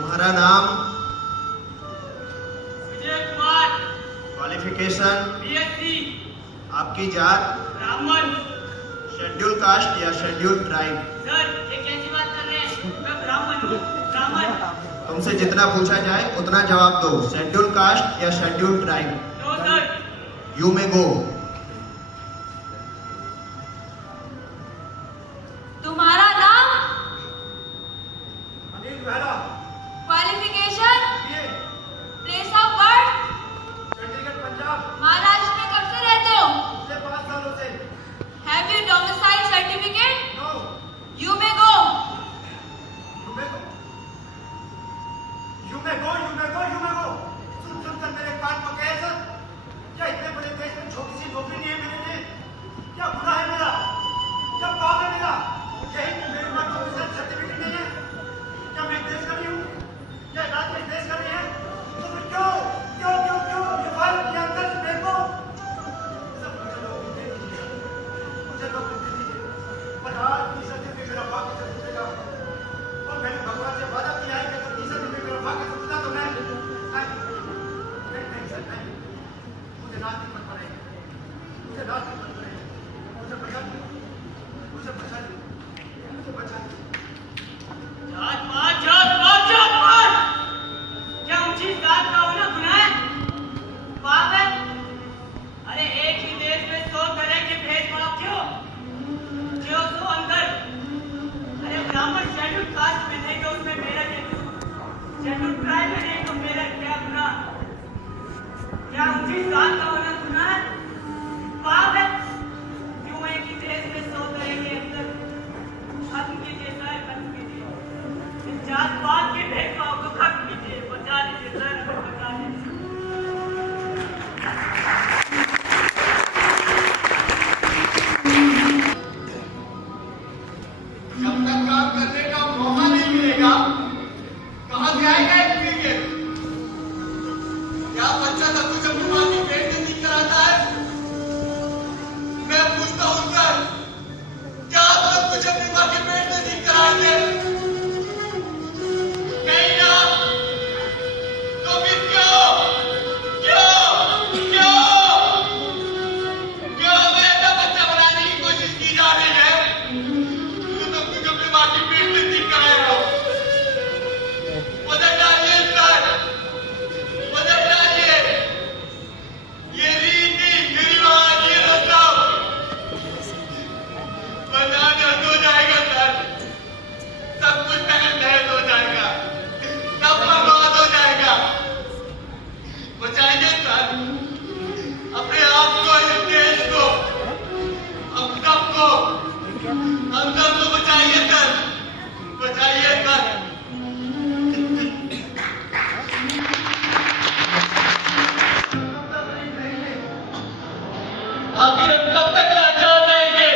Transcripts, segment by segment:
तुम्हारा नाम, Vijay Kumar, qualification, BSc, आपकी जात, ब्राह्मण। शेड्यूल कास्ट या शेड्यूल ट्राइब? सर ये कैसी बात कर रहे हैं? मैं ब्राह्मण हूँ, ब्राह्मण। तुमसे जितना पूछा जाए उतना जवाब दो। शेड्यूल कास्ट या schedule tribe? No sir. You may go. तुम्हारा नाम, अनिल मेहरा, क्वालिफिकेशन, ये place of birth, Chandigarh Punjab, Maharashtra में कब से रहते हो? पिछले 5 सालों से। Have you domicile certificate? No. You may go. You may go, you may go, you may go, you may go. सुन सुनकर मेरे कान पके हैं सर। क्या इतने बड़े देश में छोटी सी नौकरी नहीं है मेरे लिए? क्या गुनाह है मेरा? क्या पाप है मेरा? यही मेरे पास डोमिसाइल सर्टिफिकेट नहीं है? क्या मैं देश का नहीं हूँ? क्या राज्य में देश का नहीं है? तो फिर क्यों क्यों क्यों क्यों ये फाइल किया अंदर मेरे को? सब मुझे नौकरी दे दीजिए, मुझे नौकरी दे दीजिए। 50% में मेरा भाग्य से जुड़ेगा। और मैंने भगवान से वादा किया है कि अगर 30% में मेरा भाग्य से जुड़ा तो मैं नहीं सर, नहीं। मुझे नास्तिक मत बनाइए, मुझे नास्तिक मत बनाइए। मुझे बचा दीजिए, मुझे बचा दीजिए, मुझे बचा दीजिए। जात पात, जात पात, जात पात। क्या ऊंची जात का होना गुनाह है? पाप है? अरे एक ही देश में 100 तरह के भेदभाव क्यों? क्यों तो अंदर? अरे ब्राह्मण शेड्यूल कास्ट में नहीं तो उसमें मेरा क्या कसूर? शेड्यूल ट्राइब में नहीं तो मेरा क्या गुनाह? क्या ऊंची जात का होना गुनाह है? पाप है? क्यों एक ही देश में 100 तरह के अंदर? खत्म कीजिए सर, खत्म कीजिए। इस जात पात के भेदभाव को खत्म कीजिए। बचा लीजिए सर, हमें बचा लीजिए। जब तक काम करने का मौका नहीं मिलेगा, कहां से आएगा एक्सपीरियंस? क्या बच्चा सब कुछ अपनी मां की पेट से सीख कर आता है? मैं पूछता हूं सर, क्या आप सब कुछ अपनी मां के पेट से सीख कर आएंगे? नहीं ना। तो फिर क्यों क्यों क्यों क्यों हमें ऐसा बच्चा बनाने की कोशिश की जा रही है तो तुम कुछ अपनी मां की पेट से सीख कर आए हो? बदल डालिए सर, बदल डालिए। ये रीति रिवाज ये रस्म बर्बाद हो जाएगा सर। सब कुछ तहस नहस हो जाएगा, सब बर्बाद हो जाएगा। बचाइए सर अपने आप को, इस देश को, हम सबको बचाइए सर, बचाइए सर। आखिर हम कब तक लाचार रहेंगे?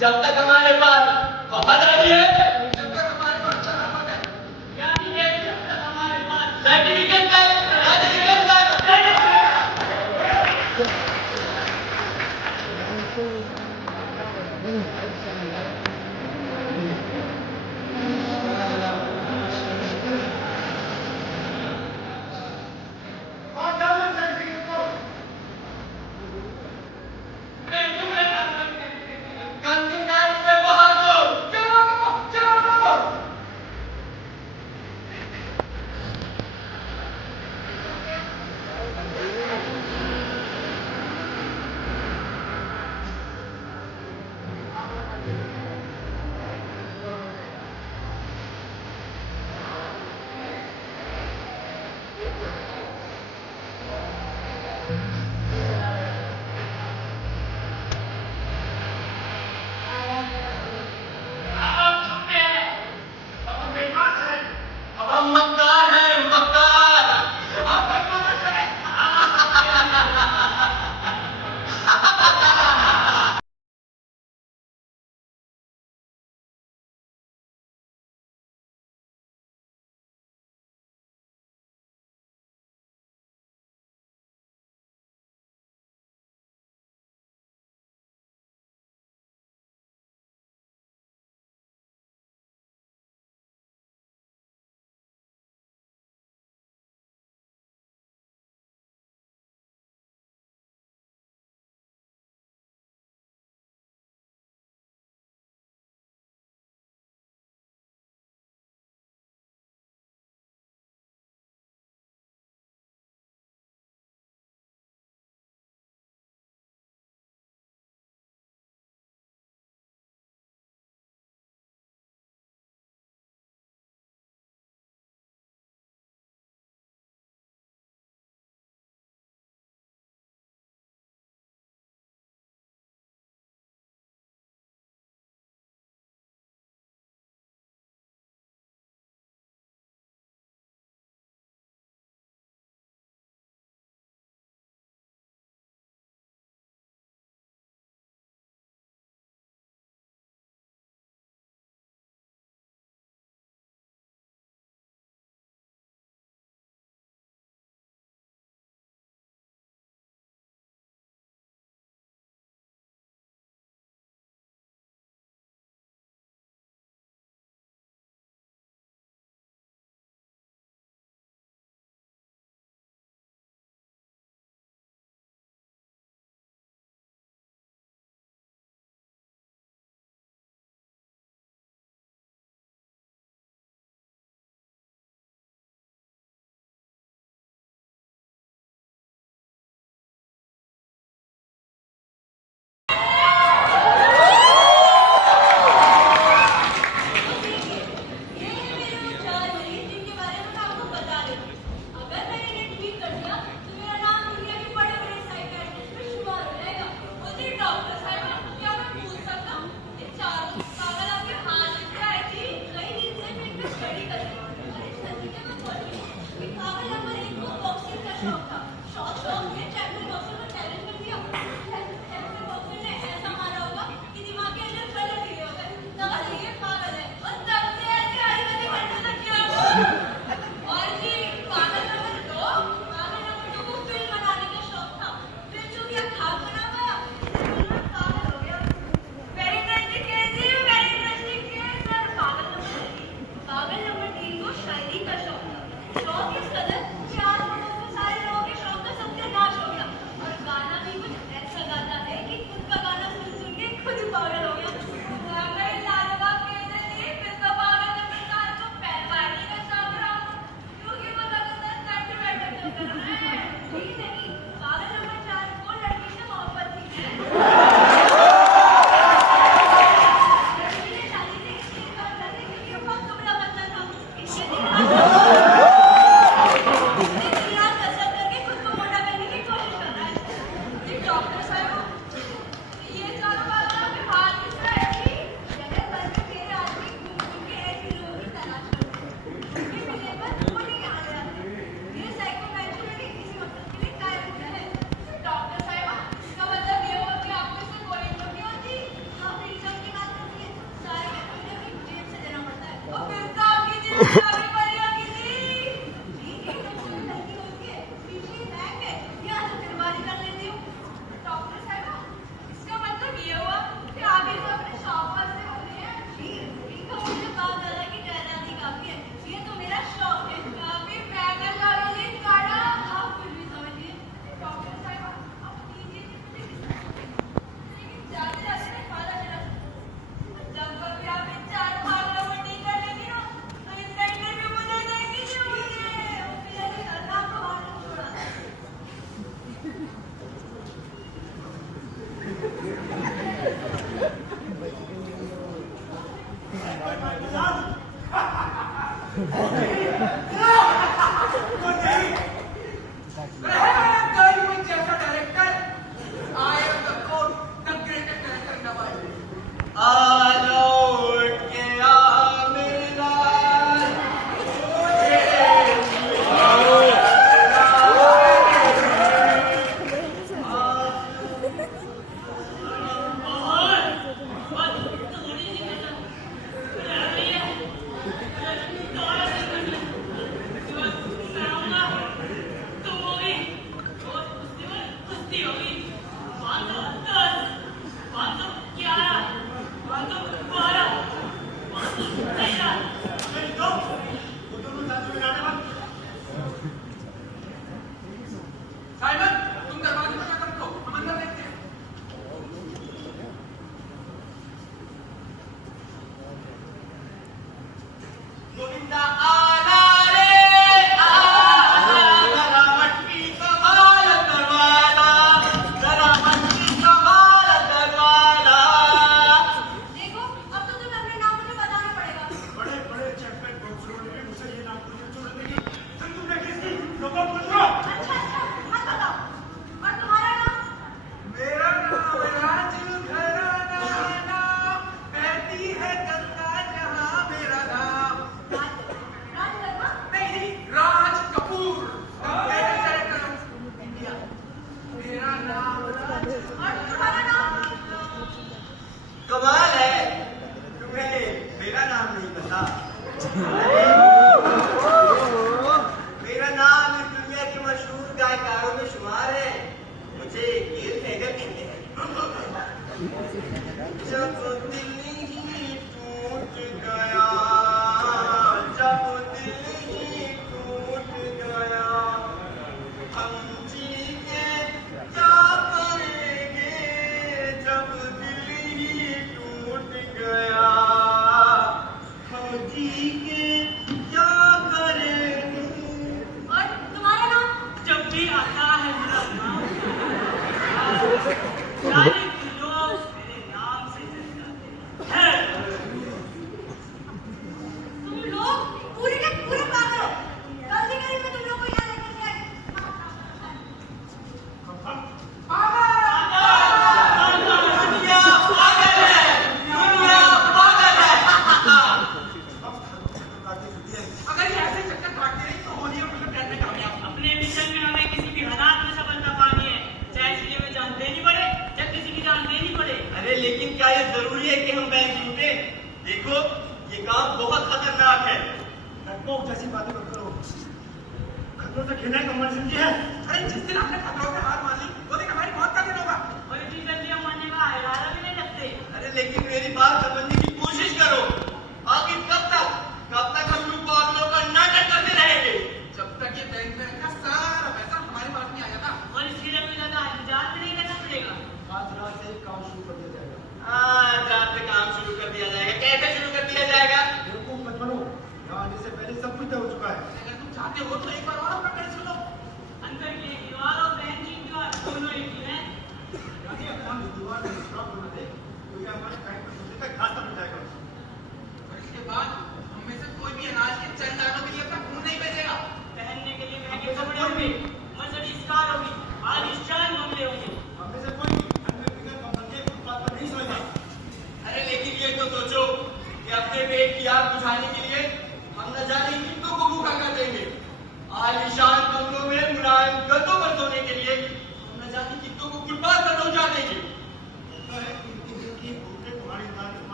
जब तक हमारे पास वफादारी है, जब तक हमारे पास शराफत है, यानी कि जब तक हमारे पास सर्टिफिकेट है, सर्टिफिकेट है। कौन डाले सर्टिफिकेट को? कानून पे बाहर दो, चलो।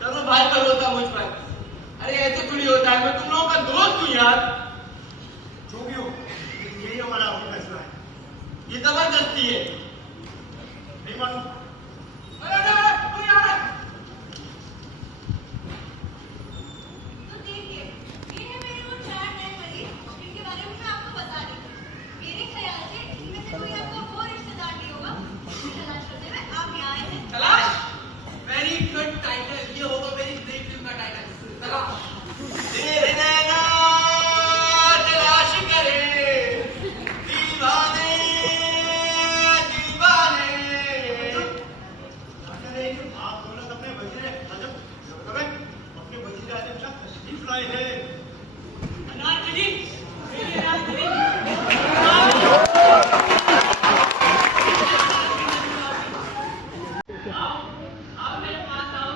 चलो भाई भरोसा मुझ पर। अरे ऐसे थोड़ी होता है, मैं तुम लोगों का दोस्त हूँ यार। जबरदस्ती है। नहीं मानू। तू यहाँ रह। तो देखिए, ये है मेरे वो 4 नए मरीज जिनके बारे में मैं आपको बता रही थी। मेरे ख्याल से इनमें से कोई आपका वो रिश्तेदार नहीं होगा जिसकी तलाश करते हुए आप यहाँ आए हैं। तलाश? Very good title. ये होगा मेरी नई फिल्म का टाइटल। तलाश। तेरे नैना तलाश करे दीवाने दीवाने। अरे आप दोनों अपने वजीरे आजम अपने वजीरे आजम का तशरीफ लाए हैं। अनारकली, मेरे अनारकली। आओ मेरे पास आओ।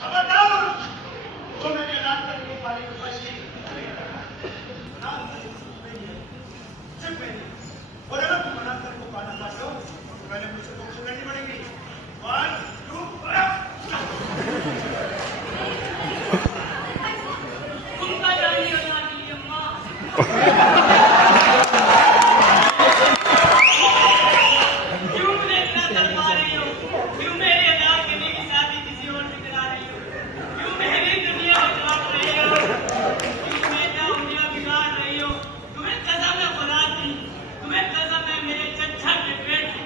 खबरदार! जो मैंने ऐलान करने को पारी को बची सिर्फ मेरी। और अगर तुम मना करने को पाना चाहते हो तो पहले मुझसे कोशिश करनी पड़ेगी। 1 2 उनका जानी होना चाहिए अम्मा। क्यों मुझे इतना तड़पा रही हो? क्यों मेरे अनारकली की शादी किसी और से करा रही हो? क्यों मेरी दुनिया उजाड़ रही हो? क्यों मेरा उंगलियां बिगाड़ रही हो? तुम्हें कसम है खुदा की, तुम्हें कसम है मेरे चच्चा के पेट की।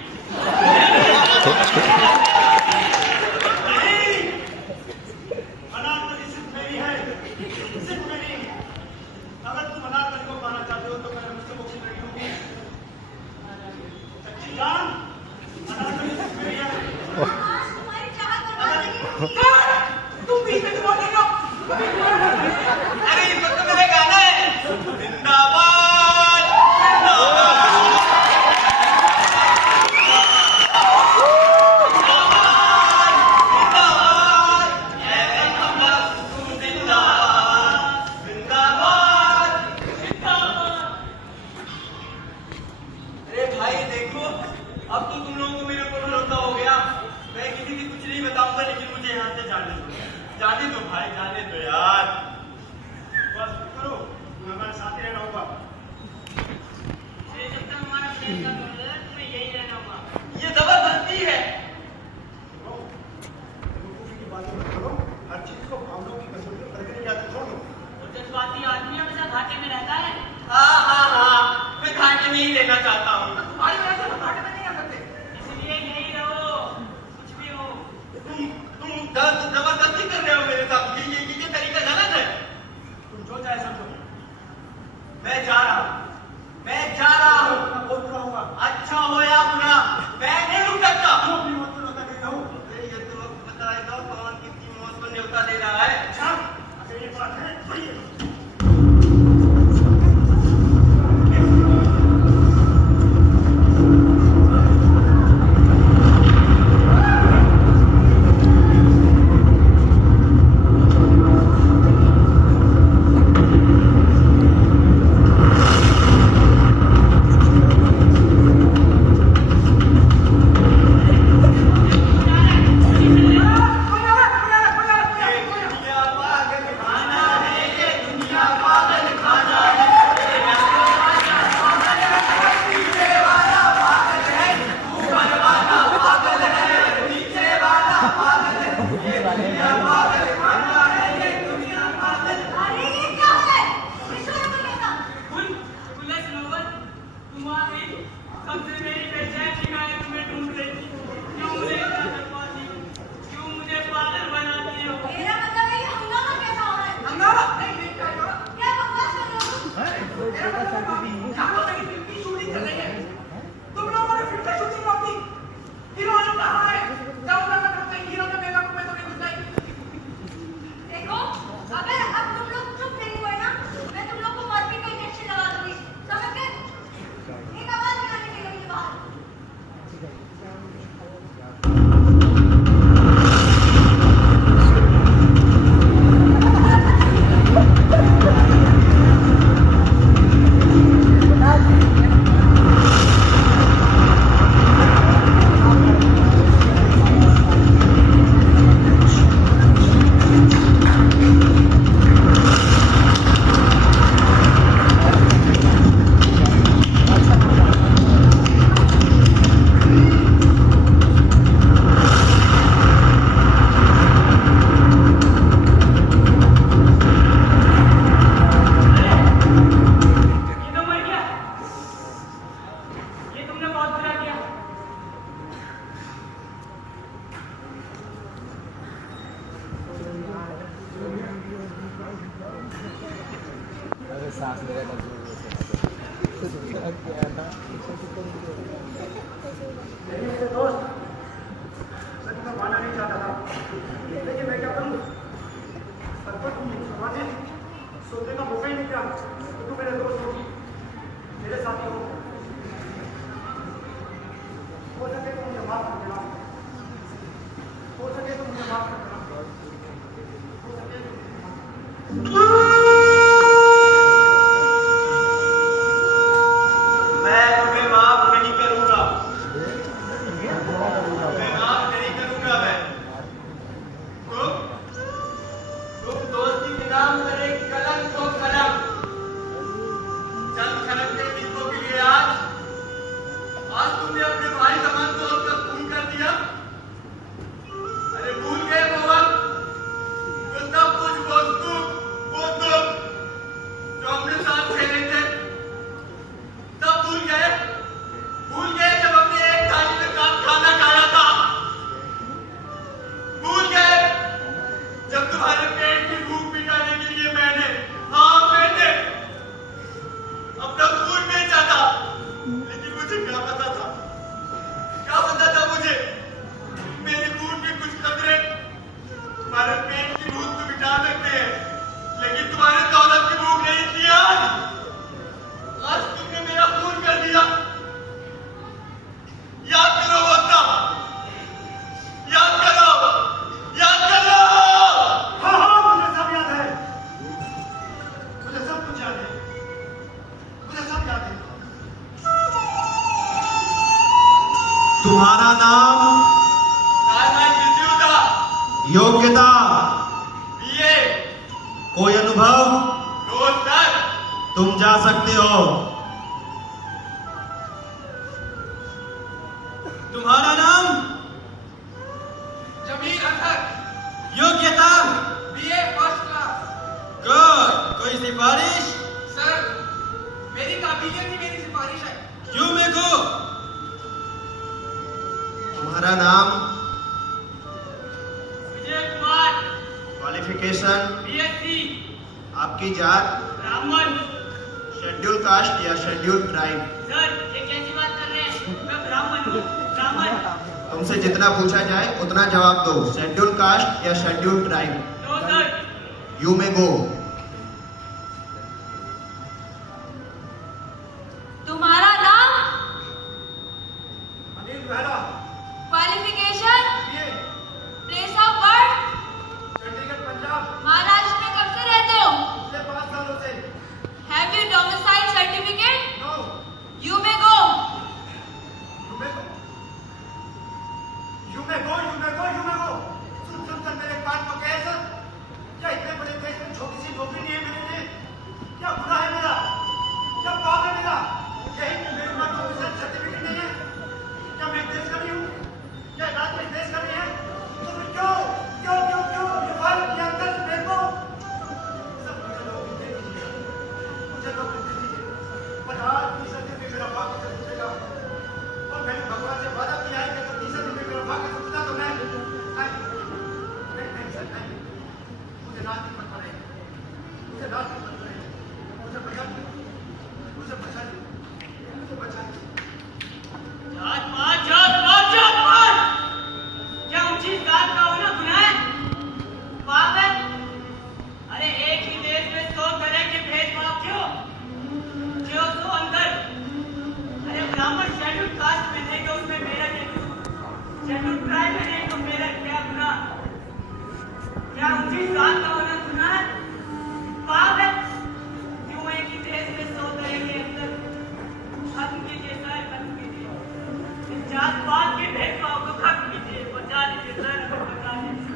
नहीं! अनारकली सिर्फ मेरी है, सिर्फ मेरी। अगर तुम अनारकली को पाना चाहते हो तो पहले मुझसे मुक्ति करनी होगी। सच्ची जान, अनारकली सिर्फ मेरी है। आज तुम्हारी चाहत बर्बाद नहीं। तुम बीच में बोल रही हो? अरे इस वक्त मेरा गाना है। जिंदाबाद जिंदाबाद अरे भाई देखो, अब तो तुम लोगों को मेरे ऊपर भरोसा हो गया। मैं किसी की कुछ नहीं बताऊंगा, लेकिन मुझे यहाँ से जाने दो। जाने दो भाई, जाने दो यार। बस करो, मैं हमारे साथ ही रहना होगा। जब तक हमारा प्रेम का तोड़ है, तुम्हें यही रहना होगा। ये जबरदस्ती है। देखो, बेवकूफी की बातें मत करो। हर चीज को भावनाओं की कसौटी पर करके नहीं जाते। छोड़ दो। वो जज्बाती आदमी हमेशा घाटे में रहता है। हाँ, मैं घाटे में ही रहना चाहता हूँ। तुम्हारी वजह से हम घाटे में नहीं आ सकते। इसलिए यही रहो, कुछ भी हो। तुम जबरदस्ती कर रहे हो मेरे साथ। ये तरीका गलत है। तुम जो चाहे समझो। मैं जा रहा हूँ, मैं जा रहा हूँ। मैं बहुत बुरा होगा। अच्छा हो या बुरा, मैं नहीं रुक सकता। तुम अपनी मौत को न्योता दे रहे हो। ये तो वक्त बताएगा कौन किसकी मौत को न्योता दे रहा है। अच्छा, अगर ये बात है तो ये सांस लेगा तब मेरे दोस्त मैं तुम्हें मारना नहीं चाहता था, लेकिन मैं क्या करूं? सर पर तुम मुसलमान सोचने का मौका ही नहीं दिया तो तुम मेरे दोस्त हो, मेरे साथी हो सके तो मुझे माफ कर देना, हो सके तो मुझे माफ कर देना, हो सके तो मैं तुम्हें माफ नहीं करूंगा, मैं माफ नहीं करूंगा। मैं तुम दोस्ती के नाम पर एक कलम को कलम चंद खनकते दिनों के लिए आज तुमने अपने भाई समान दोस्त का खून कर दिया। अरे भूल गए वो वक्त, वो सब कुछ वो तुम जो हमने साथ खेले थे, सब भूल गए जब हमने एक थाली में साथ खाना खाया था, भूल गए जब तुम्हारे पेट की भूख मिटाने के लिए मैंने अपना खून बेचा था। लेकिन मुझे क्या पता था मुझे मेरे खून के कुछ कतरे तुम्हारे पेट की भूख तो मिटा सकते हैं, लेकिन तुम्हारे दौलत की भूख नहीं थी। आज तुमने मेरा खून कर दिया। याद करो वो सब, याद करो। हाँ मुझे सब याद है, मुझे सब कुछ याद है, मुझे सब याद है। तुम्हारा नाम, योग्यता, बीए, कोई अनुभव, सर, तुम जा सकते हो। तुम्हारा नाम, जमीर अख्तर, योग्यता, बीए फर्स्ट क्लास। गुड। कोई सिफारिश? सर, मेरी काबिलियत ही मेरी सिफारिश है। क्यों में गो? तुम्हारा नाम, विजय कुमार, क्वालिफिकेशन, बीएससी, आपकी जात, ब्राह्मण। शेड्यूल कास्ट या शेड्यूल ट्राइब? सर, ये कैसी बात कर रहे हैं? मैं ब्राह्मण हूँ, ब्राह्मण। तुमसे जितना पूछा जाए उतना जवाब दो। शेड्यूल कास्ट या schedule tribe? No sir. You may go. तुम्हारा नाम, अनिल मेहरा, क्वालिफिकेशन, ये place of birth, Chandigarh Punjab, Maharashtra में कब से रहते हो? पिछले 5 सालों से। Have you domicile certificate? No, you may go. You may गो। सुन मेरे कान पके सर, क्या इतने बड़े देश में छोटी सी नौकरी नहीं है मेरे लिए? क्या गुनाह है मेरा? क्या पाप है मेरा? यही मेरे पास डोमिसाइल सर्टिफिकेट नहीं है? क्या मैं देश का नहीं हूँ? क्या राज में देश का नहीं है? तो फिर क्यों ये फाइल के अंदर देखो। सब मुझे नौकरी दे दीजिए, पर आज 30 में मेरा बाप मुझे पूछेगा, और मैंने भगवान से वादा किया है कि अगर 30 में मेरा बाप पूछता तो मैं नहीं, मुझे राजनीति मत पड़ेगा, मुझे बचा दीजिए। जात पात। क्या ऊंची जात का होना गुनाह है? पाप है? अरे एक ही देश में 100 तरह के भेदभाव क्यों? जो तो अंदर। अरे ब्राह्मण शेड्यूल कास्ट में नहीं तो उसमें मेरा क्या कसूर? शेड्यूल ट्राइब में नहीं तो मेरा क्या गुनाह? क्या ऊंची जात का होना गुनाह है? पाप है? क्यों एक ही देश में 100 तरह के अंदर? खत्म कीजिए सर, खत्म कीजिए। इस जात पात के भेदभाव को खत्म कीजिए। बचा लीजिए सर, बचा लीजिए।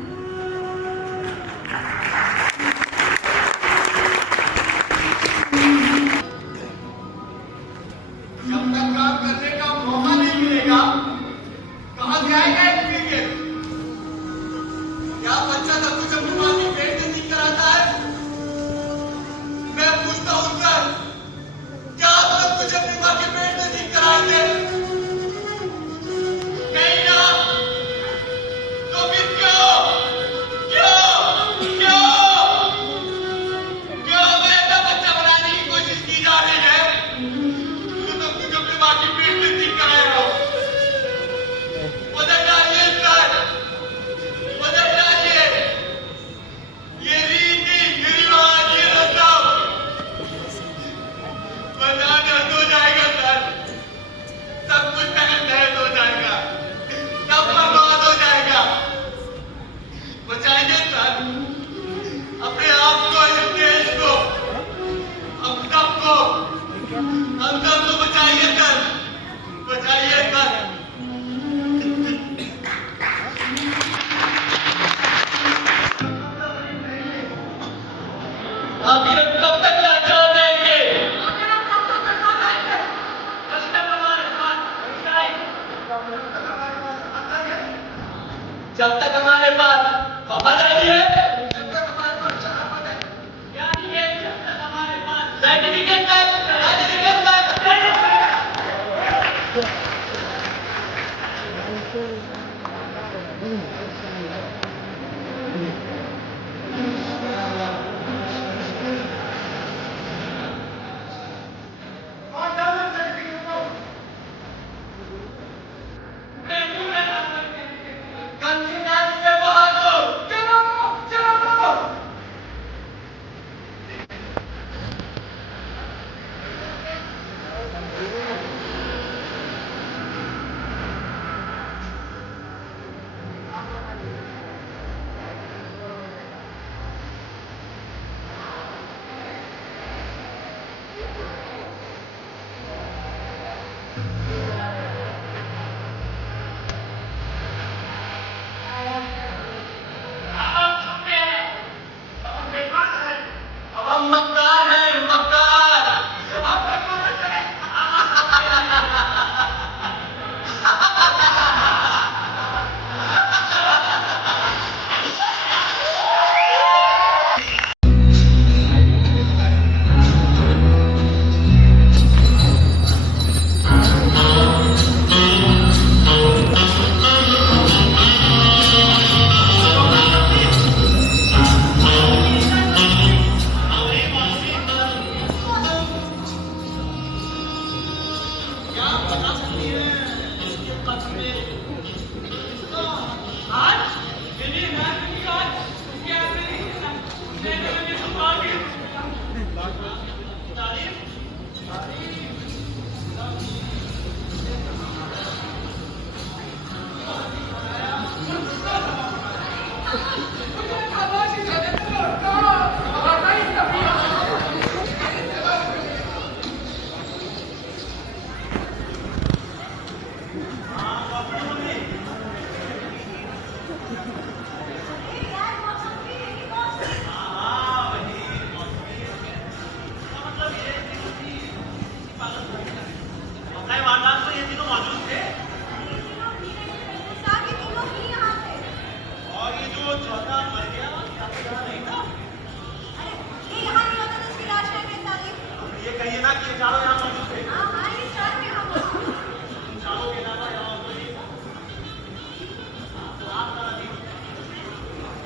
जब तक काम करने का मौका नहीं मिलेगा, कहां से आएगा एक्सपीरियंस? जब तक हमारे पास वफादारी है, जब तक हमारे पास शराफत है, यानी ये जब तक हमारे पास सर्टिफिकेट है, सर्टिफिकेट है। कौन डाल रहा है सर्टिफिकेट को? कंसीडर से बाहर दो। चलो चलो अब हम मक्कार हैं, मक्कार। क्या बता सकती है इसके पक्ष में इसका आज मेरी रात की आज क्या मेरी मैंने मुझे सुना दी तारीफ अरे यार मौसम भी नहीं मौसम मौजूद थे तीनों भी सारे तीनों ही यहाँ थे। और ये जो चौथा मर गया क्या नहीं था अरे ये यहाँ नहीं होता तो इसकी लाश है तारीफ। ये कहिए ना कि ये चारों यहाँ मौजूद थे हाँ हाँ ये चार यहाँ मौजूद हैं। उन चारों के अलावा यहाँ और कोई नहीं था तो आप करा दी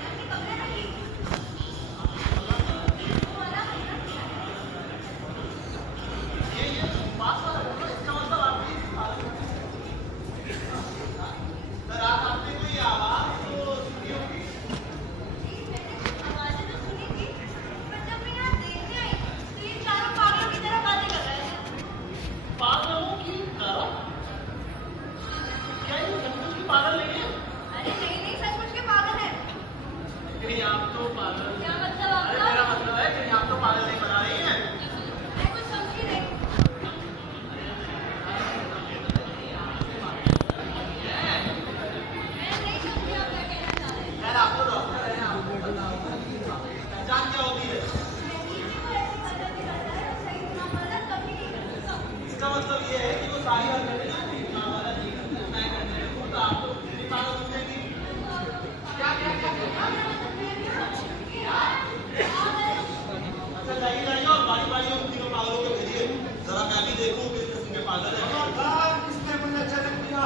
अपने कमरे में ही वो वाला महीना किया है। ये पास वाला है, इसका मतलब आपकी सर आपने कोई आवाज तो सुनी होगी जी मैंने आवाजें तो सुनी थी पर जब मैं यहाँ देखने आई तो ये चारों पागलों की तरह बातें कर रहे थे। पागलों की तरह क्या ये सचमुच की पागल नहीं है अरे नहीं नहीं सचमुच के पागल हैं। कहीं आप तो पागल क्या मतलब अरे आपका? मेरा मतलब है कहीं आप तो पागल नहीं बना रही हैं मैं कुछ समझी नहीं। मैं नहीं समझी आप क्या कहना चाह रहे हैं। यार आपको डॉक्टर है आपको पहचान क्या होती है नहीं कि वो ऐसी हरकतें करता है और सही गुनाह वाला कभी नहीं कर सकता। इसका मतलब ये है कि वो सारी हरकतें ना ठीक ना वाला नहीं करता मैं करने लगूं तो आप तो मेरी पागल सुनेगी क्या क्या क्या अच्छा जाइए जाइए और बारी बारी उन तीनों पागलों को भेजिए जरा मैं भी देखूं किस किस्म के पागल है खबरदार, किसने मुझे जन्म दिया?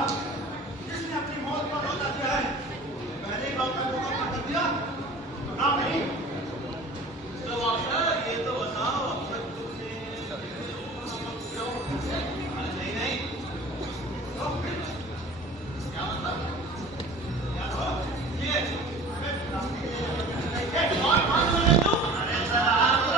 किसने अपनी मौत पर रोका दिया है? मैंने डॉक्टर को पता दिया तो नाम नहीं। तो डॉक्टर ये तो बताओ अब तक तुमने नहीं नहीं तो फिर क्या मतलब क्या हो ये कौन कौन बोले तुम अरे सर आप तो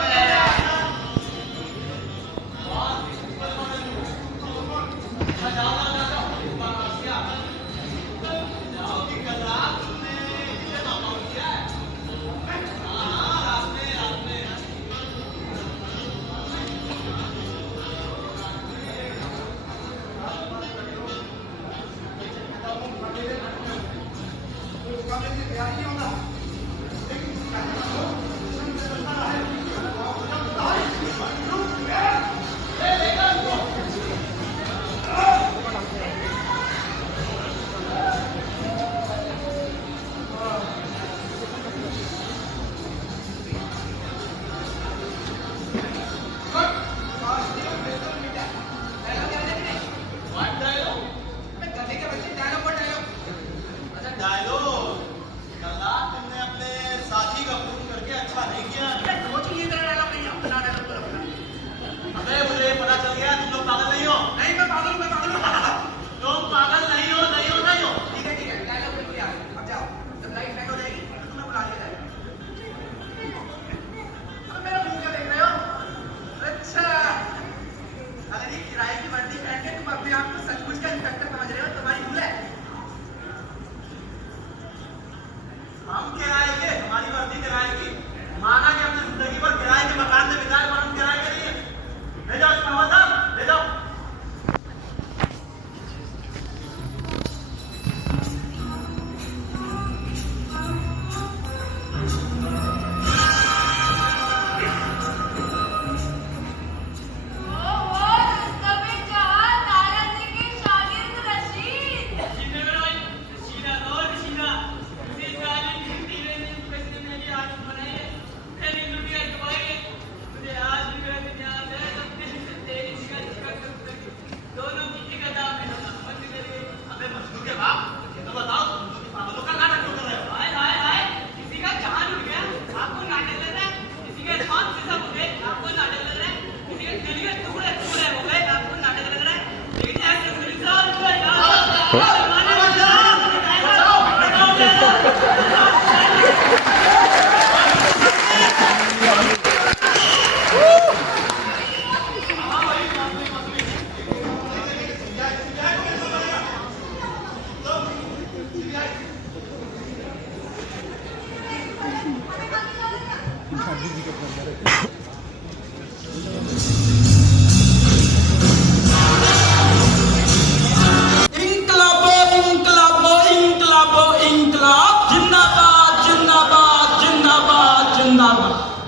मुकाबले की तैयारी नहीं होगा। लेकिन तुम कहना हो, तुम से बचना है। जब तुम्हारी रुक गया हम किराए के, हमारी मर्जी किराए की। माना कि अपनी जिंदगी पर किराए के मकान से बिताए, पर हम किराए के लिए। ले जाओ इसको हवलदार, ले जाओ।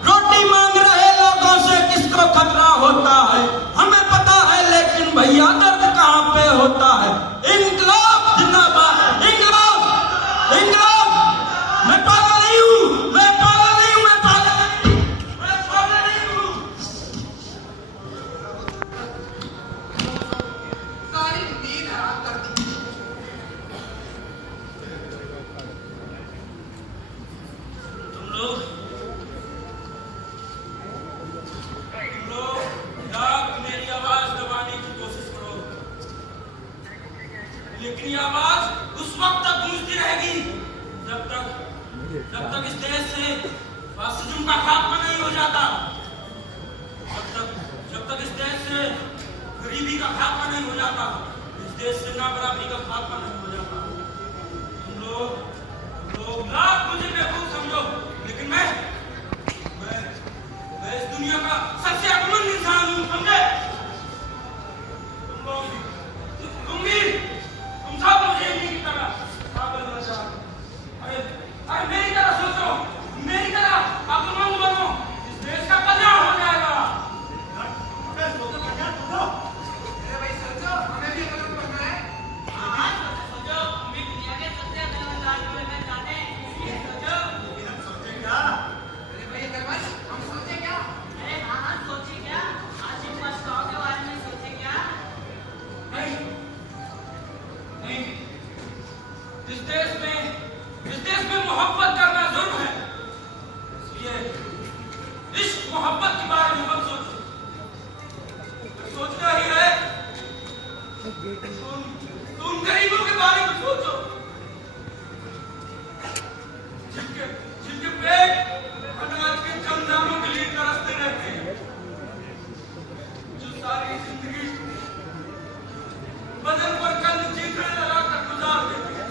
रोटी मांग रहे लोगों से किसको खतरा होता है हमें पता है, लेकिन भैया दर्द कहाँ पे होता है। इंकलाब जिंदाबाद, इंकलाब, इंकलाब। मैं पागल नहीं हूँ, मैं पागल नहीं हूँ, मैं पागल नहीं हूँ, मैं पागल नहीं हूँ। सारी नींद हराम कर दी। तुम लोग मेरी आवाज दबाने की कोशिश करो, लेकिन ये आवाज उस वक्त तक गूंजती रहेगी जब तक इस देश से फासिज्म का खात्मा नहीं हो जाता, जब तक इस देश से गरीबी का खात्मा नहीं हो जाता, इस देश से नाबराबरी का खात्मा नहीं हो जाता। तुम लोग लाख मुझे बेवकूफ समझो, लेकिन मैं इस दुनिया का सबसे अक्लमंद इंसान हूँ, समझे? तुम सब मुझे इन्हीं की तरह पागल बना चाहते। अरे मेरी तरह सोचो, मेरी तरह अक्लमंद बनो, इस देश का कल्याण हो जाएगा। अरे भाई सोचो, हमें भी अकलमंद बनना है। हाँ, सोचो, हम भी दुनिया के सबसे अक्लमंद आदमी बनना चाहते हैं, इसलिए सोचो। अरे भाई अकलमंद, हम सोचे क्या? अरे हाँ, सोचिए क्या? आशिक मस्ताओं के बारे में सोचिए क्या? नहीं, इस देश में मोहब्बत करना जरूर है, इसलिए इश्क मोहब्बत के बारे में मत सोचो। सोचना ही है तुम गरीबों के बारे में सोचो, जिनके पेट अनाज के चमदानों के लिए तरसते रहते हैं, जो सारी जिंदगी बदन पर कंध चीखने लगाकर गुजार देते हैं,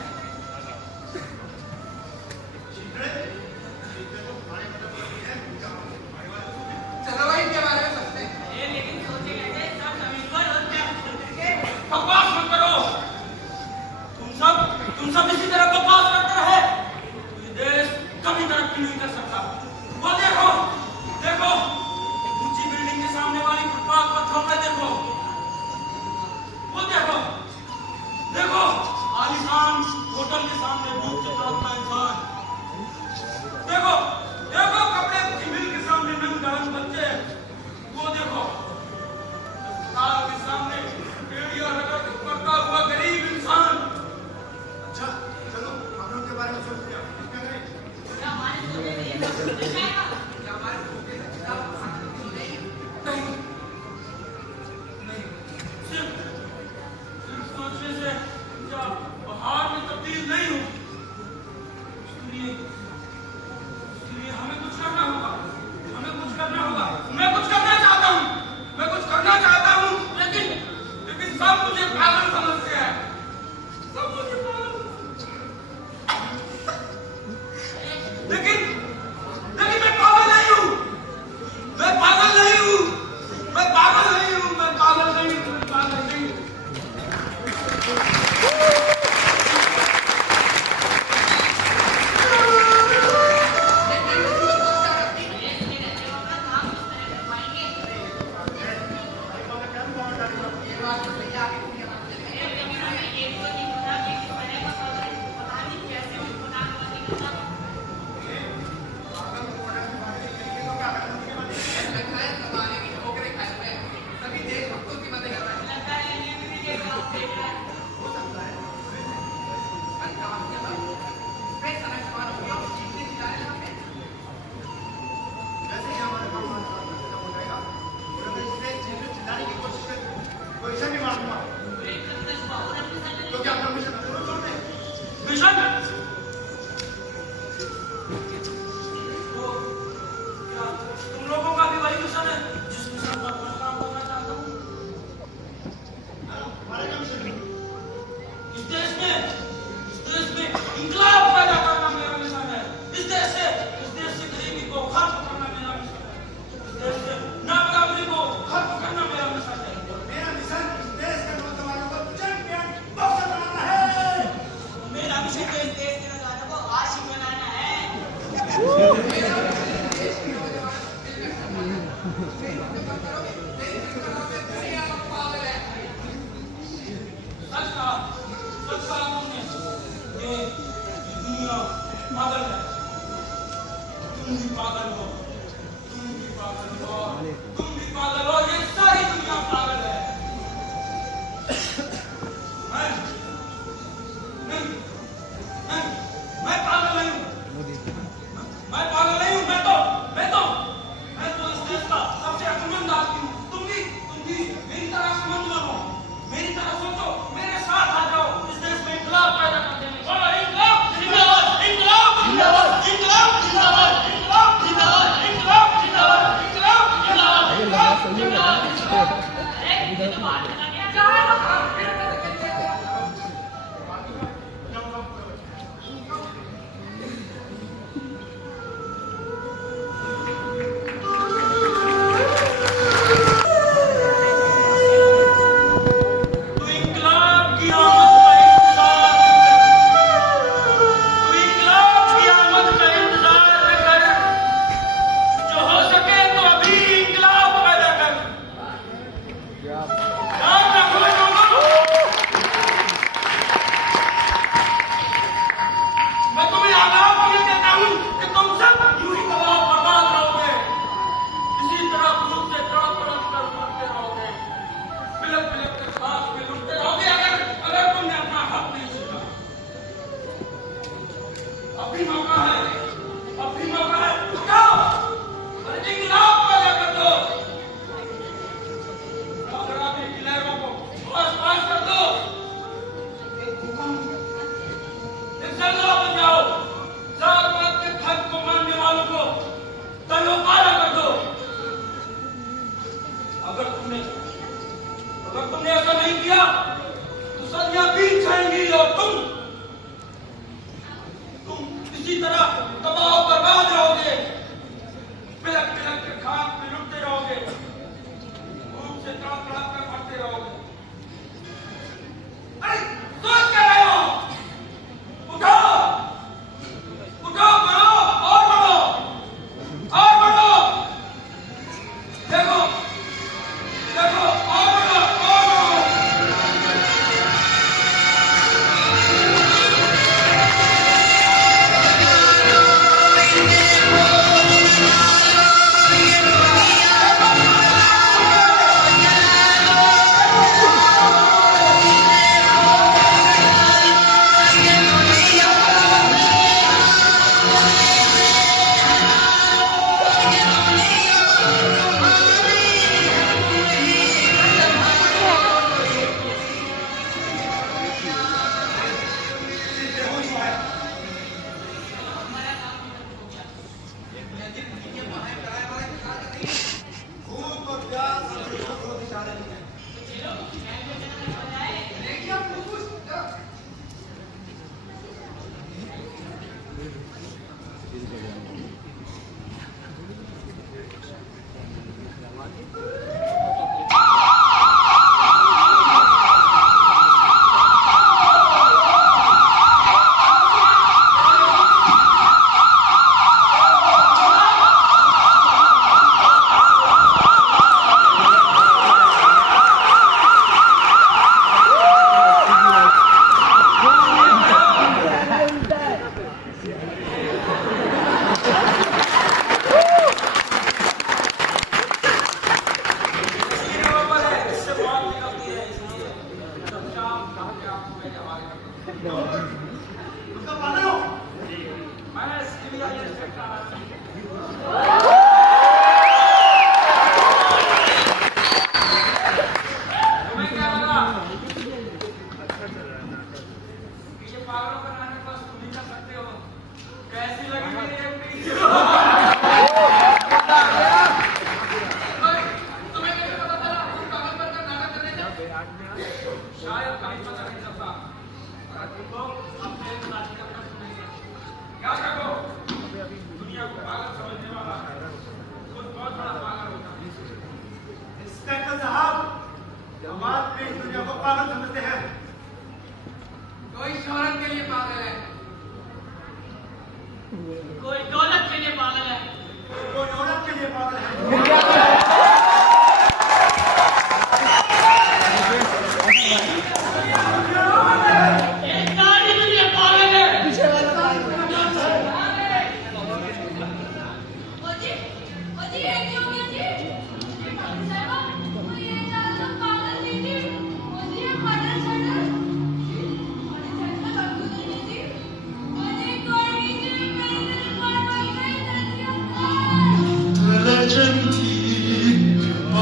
तुम भी पागल हो, तुम भी पागल हो, तुम भी पागल हो, ये सारी दुनिया पागल है। मैं पागल नहीं हूँ, मैं पागल नहीं हूँ, मैं तो इस देश का सबसे अक्लमंद आदमी हूँ। तुम भी मेरी तरह अक्लमंद बनो, मेरी तरह सोचो, मेरे साथ आ जाओ, इस देश में इंकलाब पैदा कर देंगे। बोलो इंकलाब जिंदाबाद, इंकलाब जिंदाबाद, इंकलाब जिंदाबाद, इंकलाब जिंदाबाद, इंकलाब जिंदाबाद, इंकलाब जिंदाबाद। अरे ये तो बात चला गया, क्या है वो? अगर तुमने ऐसा नहीं किया तो सदियां बीत जाएंगी और तुम इसी तरह तबाह और बर्बाद रहोगे, पिलक पिलक के खाक में लुटते रहोगे, भूख से तड़प तड़प कर मरते रहोगे। अरे सोच क्या रहे हो? उठो, उठो, बढ़ो और बढ़ो और बढ़ो, देखो देखो और बढ़ो और बढ़ो। इंस्पेक्टर साहब, हमारे पे इस दुनिया को पागल समझते हैं। कोई शोहरत के लिए पागल है, कोई दौलत के लिए पागल है, कोई औरत के लिए पागल है। ये सारी दुनिया पागल है।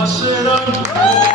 बस रंग